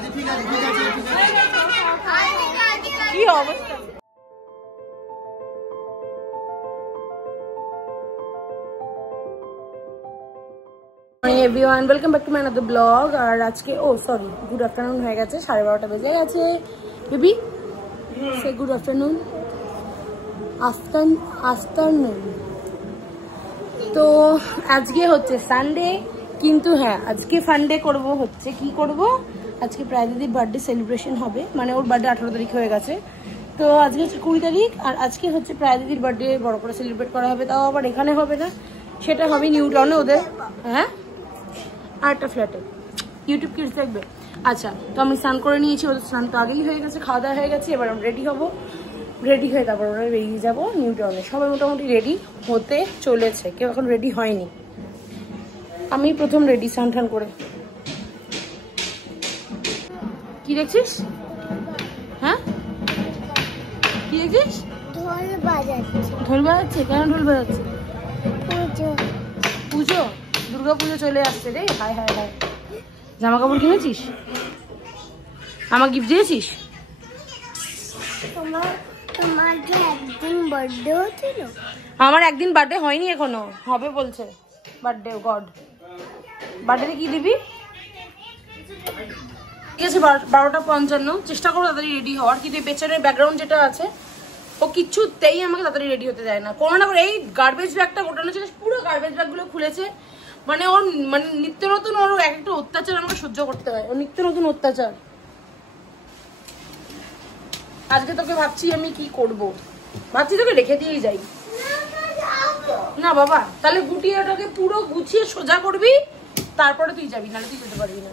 কি অবস্থা। Everyone, welcome back to my another blog. আর আজকে সরি, গুড আফটারনুন হয়ে গেছে, 12:30 বেজে গেছে। Baby say good afternoon. Afternoon তো আজকে হচ্ছে সানডে, কিন্তু হ্যাঁ আজকে ফান্ডে করব। হচ্ছে কি করব, আজকে প্রায় দিদির বার্থডে সেলিব্রেশন হবে। মানে ওর বার্থডে 18 তারিখ হয়ে গেছে, তো আজকে হচ্ছে 20 তারিখ। আর আজকে হচ্ছে প্রায় দিদির বার্থডে বড় করে সেলিব্রেট করা হবে। তাও আবার এখানে হবে না, সেটা হবে নিউ টাউনে ওদের, হ্যাঁ আর একটা ফ্ল্যাটে। ইউটিউব কিডস দেখবে। আচ্ছা, তো আমি স্নান করে নিয়েছি, ওদের স্নান তো আগেই হয়ে গেছে, খাওয়া দাওয়া হয়ে গেছে। এবার আমি রেডি হবো, রেডি হয়ে তারপর ওরা বেরিয়ে যাবো নিউ টাউনে। সবাই মোটামুটি রেডি হতে চলেছে, কেউ এখন রেডি হয়নি। আমি প্রথম রেডি স্নান টান করে। কি দেখছিস? হ্যাঁ কি দেখছিস? ঢোল বাজাচ্ছে। ঢোল বাজাচ্ছে? কেন ঢোল বাজাচ্ছে? পুজো, দুর্গা পুজো চলে আসছে রে। হায় হায় হায়। জামা কাপড় কিনেছিস? আমার গিফট দিয়েছিস? আমার একদিন বার্থডে হয়নি এখনো, হবে বলছে। বার্থডে গড, বার্থডে কি দিবি? ঠিক আছে 12:55। চেষ্টা করো তাড়াতাড়ি রেডি হওয়ার, কিন্তু এই বেচারের ব্যাকগ্রাউন্ড যেটা আছে ও কিচ্ছুতেই আমাকে তাড়াতাড়ি রেডি হতে দেয় না। কোনো না করে এই গার্বেজ ব্যাগটা গোটানো ছিল, পুরো গার্বেজ ব্যাগগুলো খুলেছে। মানে ওর মানে নিত্য নতুন ওর এক একটা অত্যাচার আমাকে সহ্য করতে হয়, ওর নিত্য নতুন অত্যাচার। আজকে তোকে ভাবছি আমি কি করব, ভাবছি তোকে রেখে দিয়েই যাই। না বাবা, তাহলে গুটিয়ে ওটাকে পুরো গুছিয়ে সোজা করবি, তারপরে তুই যাবি, নাহলে তুই যেতে পারবি না।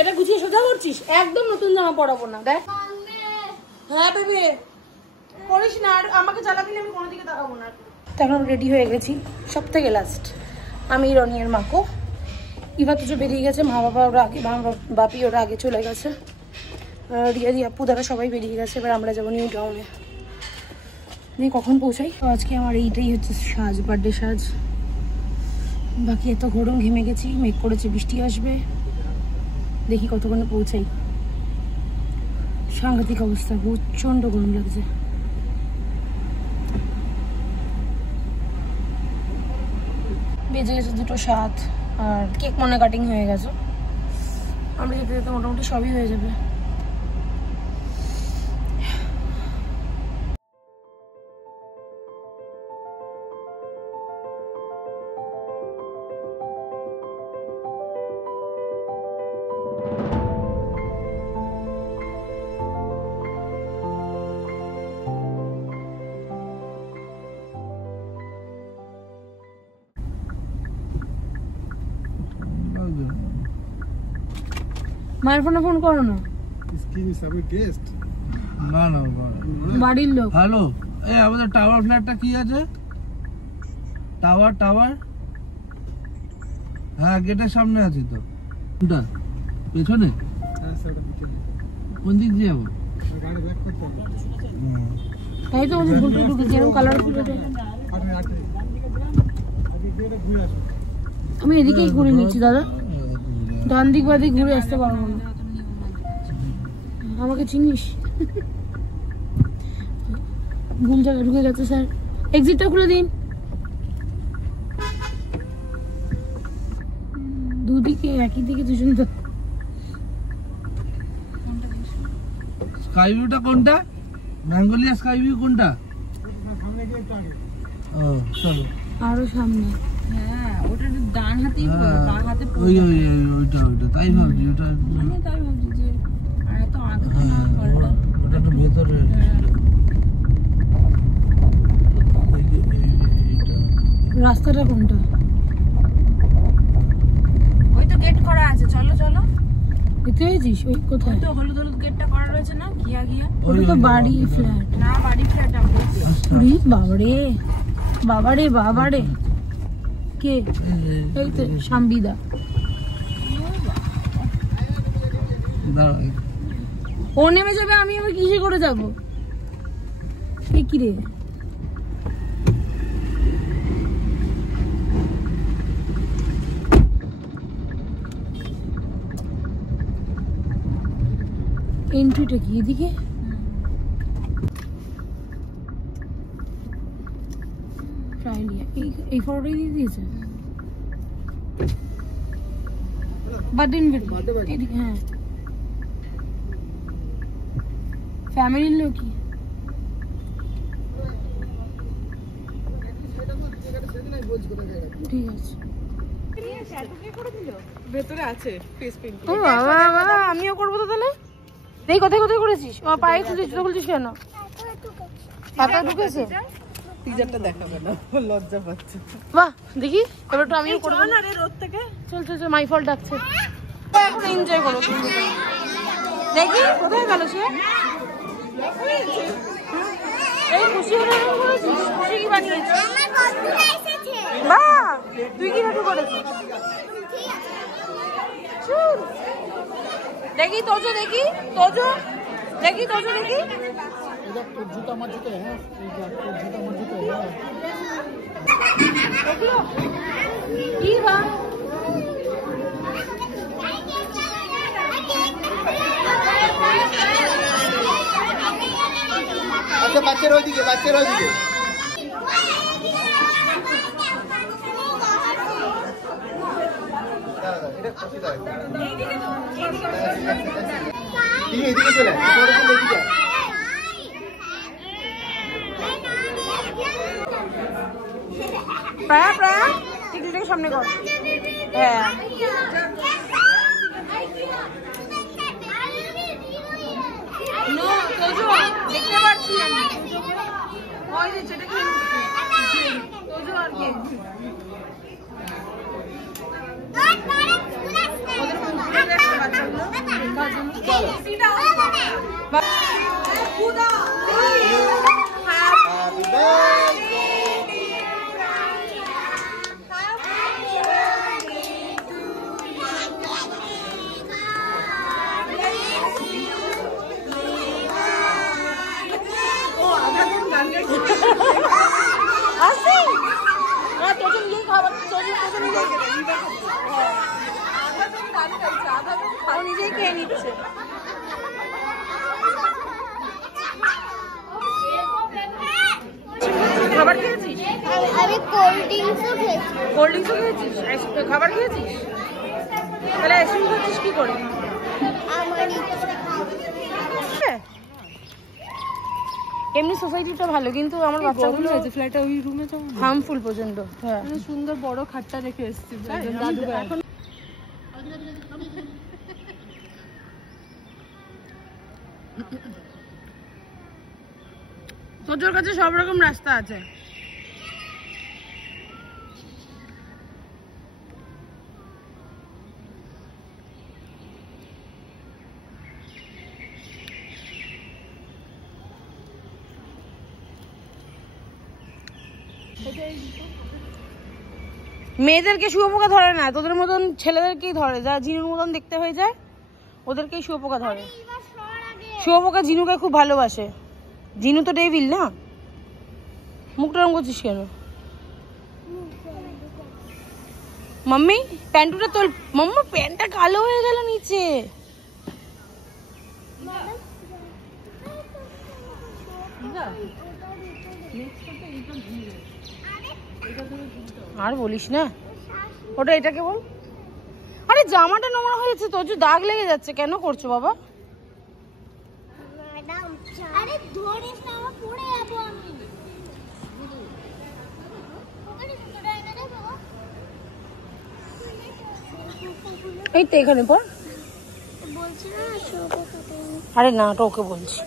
এটা গুছিয়ে সোজা করছিস, একদম নতুন জামা পরাবো না। দেখ হ্যাঁ বেবি করিস না, আর আমাকে জ্বালাবি না, আমি কোনো দিকে তাকাবো না। তখন রেডি হয়ে গেছি, সব থেকে লাস্ট আমি, রনির মাকো। ইভা তো বেরিয়ে গেছে, মা বাবা ওরা আগে, বাপি ওরা আগে চলে গেছে, রিয়া রিয়া আপু দাদা সবাই বেরিয়ে গেছে। এবার আমরা যাবো নিউ টাউনে। দেখি কখন পৌঁছাই। আজকে আমার এইটাই হচ্ছে সাজ, বার্থডে সাজ। বাকি এত গরম, ঘেমে গেছি, মেঘ করেছে বৃষ্টি আসবে। দেখি কতক্ষণে পৌঁছাই। সাংঘাতিক অবস্থা, প্রচন্ড গরম লাগছে। বেজে গেছে 2:07, আর কেক মনে কাটিং হয়ে গেছে। আমরা যেতে যেতে মোটামুটি সবই হয়ে যাবে। মায়ের ফোনে ফোন করো না, না না বাড়ির লোক। হ্যালো, এই আমাদের টাওয়ার ফ্ল্যাটটা কি আছে? টাওয়ার টাওয়ার হ্যাঁ, গেটের সামনে আছে তো। কোনটা? পেছনে? কোন দিক দিয়ে যাবো? তাই তো বলছি, ভুলটা ঢুকেছে এরকম কালারফুল। আমি এদিকেই ঘুরে নিচ্ছি দাদা, ডান দিক বাদিক ঘুরে আসতে পারবো না। আমাকে চিনিস? ভুল জায়গায় ঢুকে গেছে স্যার, এক্সিটটা খুলে দিন। দুদিকে একই দিকে দুজন তো। স্কাই ভিউটা কোনটা? ম্যাঙ্গোলিয়া স্কাই ভিউ কোনটা? ও চলো আরো সামনে। হ্যাঁ ওটা ডান হাতেই, বাঁ হাতে ওই ওই ওইটা ওইটা তাই ভাবছি। ওটা মানে তাই ভাবছি যে আর এত আগে তো না, ওটা একটু ভেতরে। রাস্তাটা কোনটা? ওই তো গেট করা আছে, চলো চলো। দেখতে পেয়েছিস? ওই কোথায় তো হলুদ হলুদ গেটটা করা রয়েছে না, গিয়া গিয়া। ওটা তো বাড়ি ফ্ল্যাট না, বাড়ি ফ্ল্যাট। বাবারে বাবারে বাবারে, কে? এই তো সাম্বিদা। ও নেমে যাবে, আমি আবার কিসে করে যাবো? কি রে, এন্ট্রিটা কি এদিকে? এই ফটোটাই দিয়ে দিয়েছে বার্থডে ইনভাইট এদিকে। হ্যাঁ ফ্যামিলির লোক কি ঠিক আছে। ভেতরে আছে ফেস পেইন্ট। ও বাবা বাবা আমিও করবো তো তাহলে। দেখি কোথায় কোথায় করেছিস? ও পায়ে খুলছিস, জুতো খুলছিস কেন? পাতা ঢুকেছে। টিজারটা দেখাবে না, লজ্জা পাচ্ছে। বাহ দেখি এবার তো আমিও করবো না রে রোদ থেকে। চল চল চল, মাই ফল ডাকছে। এখন এনজয় করো। দেখি কোথায় গেল সে? এই খুশি হয়ে করেছিস? খুশি কি বানিয়েছিস? বাহ তুই কি হাঁটু করেছিস? দেখি তোজো, দেখি তোজো, দেখি তোজো, দেখি जूता मत जूते हैं जूता मत जूते हैं কি বা अच्छा बच्चे रो दीजिए এটা খুশি দাও এদিকে চলে এদিকে প্রায় প্রায় টিকলিটাকে সামনে কর। হ্যাঁ দেখতে পাচ্ছি আমি ওই যে যেটা খেয়ে তোজো আর কে ওদের মুখে দেখতে বাচ্চাগুলো নিজেই খেয়ে নিচ্ছে। খাবার খেয়েছিস? আমি কোল্ড ড্রিঙ্কসও খেয়েছি। কোল্ড ড্রিঙ্কসও খেয়েছিস? খাবার খেয়েছিস? তাহলে আইসক্রিম খাচ্ছিস কি করে? আমার এমনি সোসাইটিটা ভালো, কিন্তু আমার বাচ্চাগুলো ফ্ল্যাটে ওই রুমে তো হার্মফুল প্রচন্ড। হ্যাঁ সুন্দর বড় খাটটা রেখে এসেছি। তোর কাছে সব রকম রাস্তা আছে। মেয়েদেরকে শুয়োপোকা ধরে না, তোদের মতন ছেলেদেরকেই ধরে, যা জিনুর মতন দেখতে হয়ে যায় ওদেরকেই শুয়োপোকা ধরে। শুয়োপোকা জিনুকে খুব ভালোবাসে। জিনু তো ডেভিল না। মুখটা রঙ করছিস কেন? মাম্মি প্যান্টুটা তোল। মাম্মা প্যান্টটা কালো হয়ে গেল নিচে। আর বলিস না, ওটা এটাকে বল। আরে জামাটা নোংরা হয়েছে তো, দাগ লেগে যাচ্ছে, কেন করছো বাবা? আরে ধরিস না, আমার পড়ে যাব আমি। এই তো এখানে পর। বলছি না শুয়োপোকা। আরে না ওকে বলছি।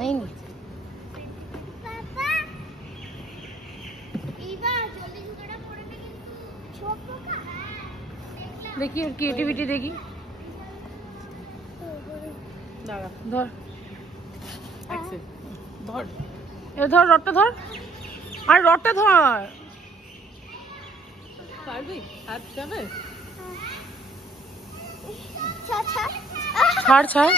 নেই দেখি ওর ক্রিয়েটিভিটি দেখি। দাঁড়া ধর ধর, এ ধর রডটা ধর, আর রডটা ধর। পারবি? হাত যাবে? ছাড় ছাড়।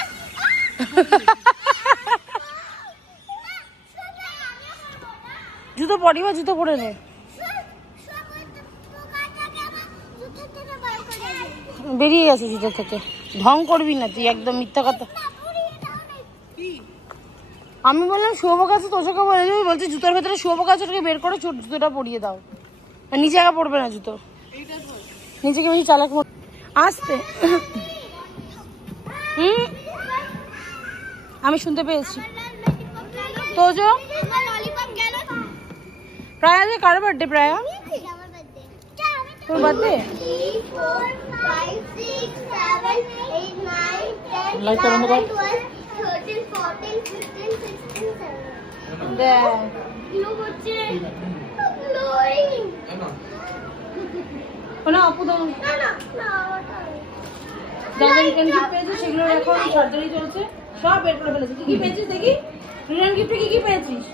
জুতো পরি বা জুতো পরে নে। বেরিয়ে গেছে জুতো থেকে। ঢং করবি না তুই, একদম মিথ্যা কথা। আমি বললাম শুয়োপোকা আছে, তোষকে বলে যাবি, বলছি জুতোর ভেতরে শুয়োপোকা আছে, ওটাকে বের করে ছোট জুতোটা পরিয়ে দাও। নিচে একা পড়বে না জুতো, নিচেকে বেশি চালাক আসতে। আমি শুনতে পেয়েছি। তোজো প্রায় আজকে কার বার্থডে? প্রায় তোর বার্থডে? সেগুলো এখন সার্জারি চলছে, সব বের করে ফেলেছে। কি কি পেয়েছিস দেখি? রিটার্ন গিফটে কি কি পেয়েছিস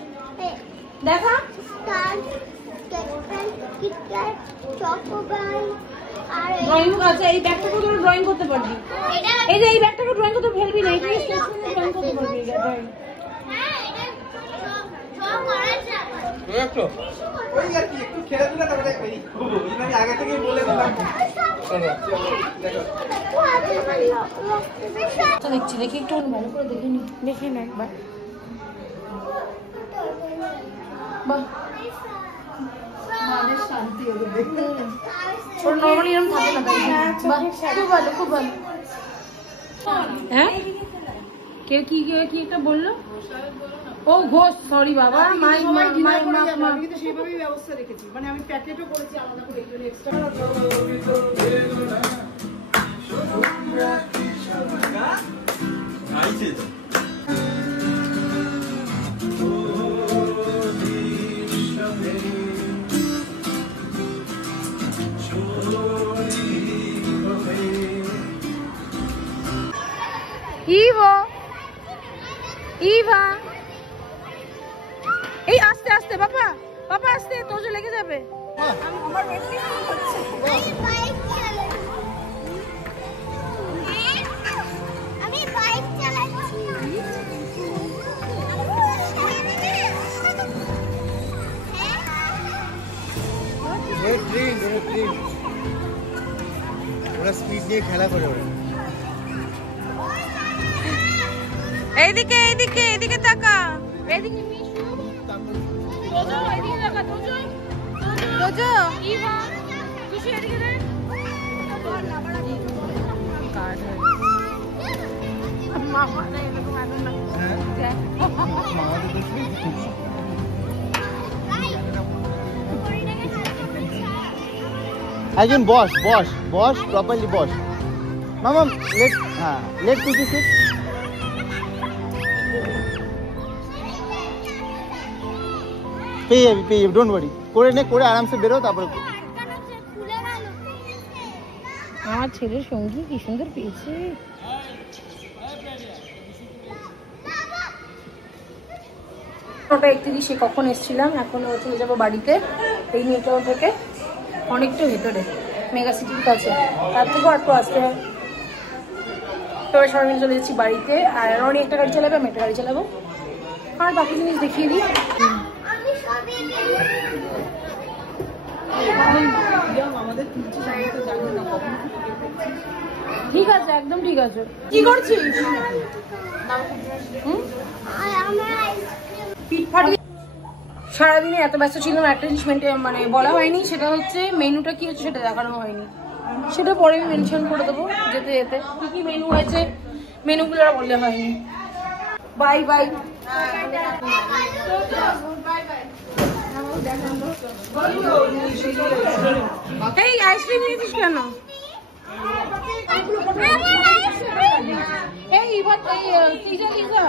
দেখা। ড্রয়িং বুক আছে, এই ব্যাগটাকে তোর ড্রয়িং করতে পারবি। এই যে এই ব্যাগটাকে ড্রয়িং করতে ফেলবি না, এই ড্রয়িং করতে পারবি। দেখছি, দেখি একটু ভালো করে দেখে নি, দেখে না একবার। শান্তি হবে দেখতে, নর্মালি এরকম থাকে না। খুব ভালো, খুব ভালো। হ্যাঁ কেউ কি কি একটা বললো? ও ঘোষ, সরি বাবা। কিন্তু সেইভাবেই ব্যবস্থা রেখেছি, মানে আমি প্যাকেটও করেছি আলাদা করে একটু এক্সট্রা। ইভা এই আস্তে আস্তে, বাবা বাবা আস্তে, তোজো লেগে যাবে। আমি বাইক চালাচ্ছি। ওরা স্পিড নিয়ে খেলা করে। ওরা এইদিকে এইদিকে এইদিকে তাকা, এইদিকে মিশু, তোজো এইদিকে তাকা, তোজো তোজো ইভা খুশি এদিকে দেখ। মামা না এরকম আনো না। একজন বস বস বস প্রপারলি বস। মামা লেট, হ্যাঁ লেট পিসি সিট। পেয়ে যাবি, পেয়ে যাবি, ডোন্ট ওয়ারি। করে নে, করে আরামসে বেরো, তারপরে আমার ছেলের সঙ্গী কি সুন্দর পেয়েছে। ওটা 31 কখন এসেছিলাম, এখন চলে যাবো বাড়িতে। এই মেট্রো থেকে অনেকটা ভেতরে, মেগা সিটির কাছে, তার থেকেও একটু আসতে হয়। তবে সবাই মিলে চলে যাচ্ছি বাড়িতে। আর রনি একটা গাড়ি চালাবে, আমি একটা গাড়ি চালাবো। আর বাকি জিনিস দেখিয়ে দিই। ঠিক আছে, একদম ঠিক আছে। কি করছিস? সারাদিনে এত ব্যস্ত ছিলাম, একটা জিনিস মানে বলা হয়নি, সেটা হচ্ছে মেনুটা কি হচ্ছে সেটা দেখানো হয়নি। সেটা পরে আমি মেনশন করে দেবো যেতে যেতে, কি কি মেনু হয়েছে মেনুগুলো বললে হয়নি। Bye bye. এই আইসক্রিম নিয়েছিস কেন? এই লিজা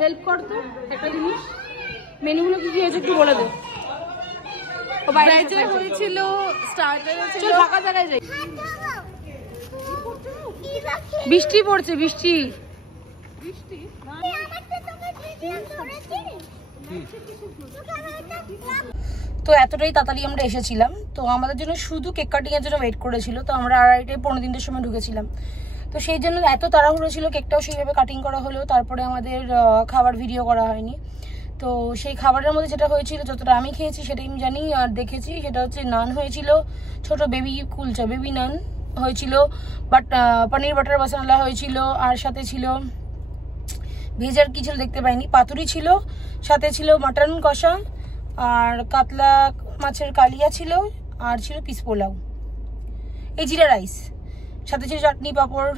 হেল্প কর তো একটা জিনিস, মেনুগুলো কি কি হয়েছে একটু বলে দে। হয়েছিল স্টার্টার ছিল, ফাঁকা জায়গায় যাই। বৃষ্টি পড়ছে, বৃষ্টি। তো এতটাই তাড়াতাড়ি আমরা এসেছিলাম, তো আমাদের জন্য শুধু কেক কাটিং এর জন্য ওয়েট করেছিল। তো আমরা 2:30 পৌনে 3টের সময় ঢুকেছিলাম, তো সেই জন্য এত তাড়াহুড়ো ছিল। কেকটাও সেইভাবে কাটিং করা হলো, তারপরে আমাদের খাবার ভিডিও করা হয়নি। তো সেই খাবারের মধ্যে যেটা হয়েছিল, যতটা আমি খেয়েছি সেটাই আমি জানি আর দেখেছি, সেটা হচ্ছে নান হয়েছিল, ছোট বেবি কুলচা, বেবি নান, হয়েছিল, বাট পনির বাটার মশলা হয়েছিল, আর সাথে ছিল ভেজার কি ছিল দেখতে পাইনি, পাতুরি ছিল, সাথে ছিল মাটন কষা, আর কাতলা মাছের কালিয়া ছিল, আর ছিল পিস পোলাও, এই জিরা রাইস, সাথে ছিল চাটনি পাঁপড়,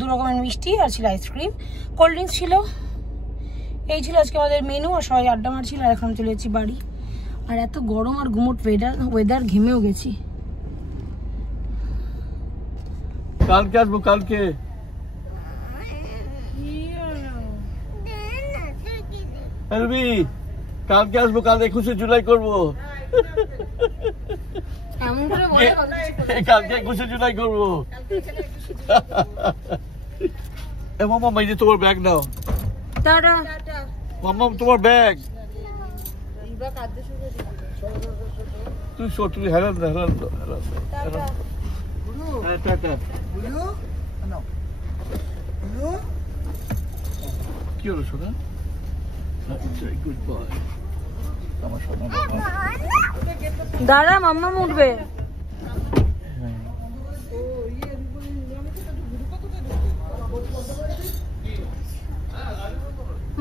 দু রকমের মিষ্টি, আর ছিল আইসক্রিম, কোল্ড ড্রিঙ্কস ছিল। এই ছিল আজকে আমাদের মেনু, আর সবাই আড্ডা মারছিল। আর এখন চলে যাচ্ছি বাড়ি। আর এত গরম আর গুমোট ওয়েদার, ঘেমেও গেছি। কালকে আসবো, কালকে। কালকে আসবো, কাল 21শে জুলাই করবো। কালকে 21শে জুলাই করবো। মামা এই যে তোমার ব্যাগ নাও। মামা তোমার ব্যাগ। তুই হেরান কি হলো সোনা? গুড বয় আমার সোনা। দাঁড়া, মাম্মা উঠবে।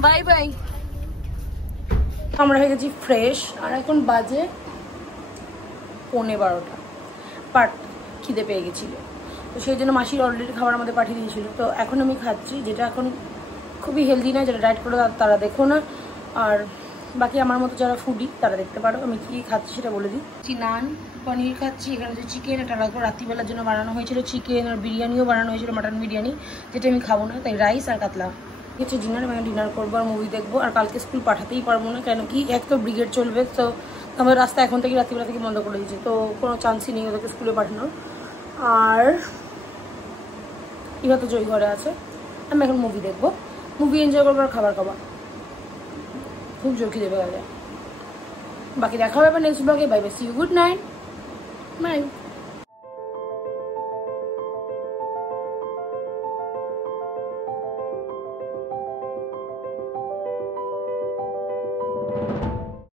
Bye bye. আমরা হয়ে গেছি ফ্রেশ, আর এখন বাজে 11:15। বাট খিদে পেয়ে গেছিল, তো সেই জন্য মাসির অলরেডি খাবার আমাদের পাঠিয়ে দিয়েছিল। তো এখন আমি খাচ্ছি, যেটা এখন খুবই হেলদি না, যেটা ডায়েট করে তারা দেখো না, আর বাকি আমার মতো যারা ফুডি তারা দেখতে পারো। আমি কি খাচ্ছি সেটা বলে দিই। নান, পনির খাচ্ছি, এখানে হচ্ছে চিকেন, এটা রাত্রিবেলার জন্য বানানো হয়েছিল চিকেন, আর বিরিয়ানিও বানানো হয়েছিল, মাটন বিরিয়ানি, যেটা আমি খাবো না, তাই রাইস আর কাতলা হচ্ছে ডিনার। আমি ডিনার করবো আর মুভি দেখবো। আর কালকে স্কুল পাঠাতেই পারবো না, কেন কি এক তো ব্রিগেড চলবে, তো আমাদের রাস্তা এখন থেকে রাত্রিবেলা থেকে বন্ধ করে দিয়েছে, তো কোনো চান্সই নেই ওদেরকে স্কুলে পাঠানোর। আর এবার তো জয়ী ঘরে আছে, আমি এখন মুভি দেখবো, মুভি এনজয় করবো আর খাবার খাবার। খুব জোর খিদে পেয়ে গেলে। বাকি দেখা হবে নেক্সট ব্লগে। Bye bye, see you, good night, by.